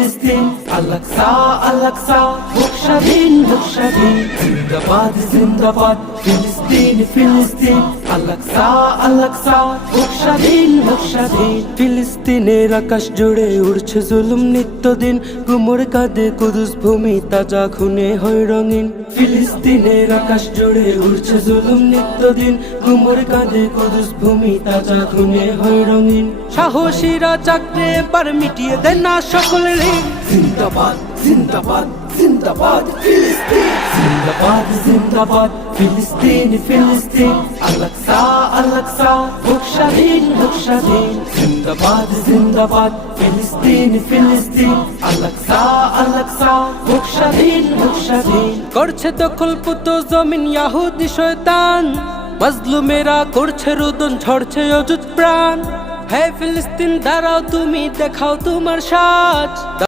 ফিলিস্তিন, Al Aqsa Al Aqsa, হোক স্বাধীন হোক স্বাধীন, জিন্দাবাদ জিন্দাবাদ ফিলিস্তিন ফিলিস্তিন, আল-আকসা আল-আকসা, হোক স্বাধীন হোক স্বাধীন। ফিলিস্তিনের আকাশ জুড়ে উড়ছে জুলুম নিত্যদিন, গুমর কাঁদে কুদুস ভূমি তাজা খুনে হয় রঙিন। ফিলিস্তিনের আকাশ জুড়ে উড়ছে জুলুম নিত্যদিন, গুমর কাঁদে কুদুস ভূমি তাজা খুনে হয় রঙিন। সাহসীরা চাকরে এবার মিটিয়ে দেন না সকল ঋণ। জিন্দাবাদ জিন্দাবাদ জিন্দাবাদ ফিলিস্তিন, জিন্দাবাদ জিন্দাবাদ ফিলিস্তিন ফিলিস্তিন, আল-আকসা আল-আকসা, হোক স্বাধীন হোক স্বাধীন। জিন্দাবাদ জিন্দাবাদ ফিলিস্তিন ফিলিস্তিন, আল-আকসা আল-আকসা, হোক স্বাধীন হোক স্বাধীন। করছে দখলপুত জমিন ইয়াহুদি শয়তান, মাজলুমেরা করছে রোদন, ঝরছে অযুত প্রাণ। হে ফিলিস্তিন দাঁড়াও তুমি, দেখাও তোমার সাজ।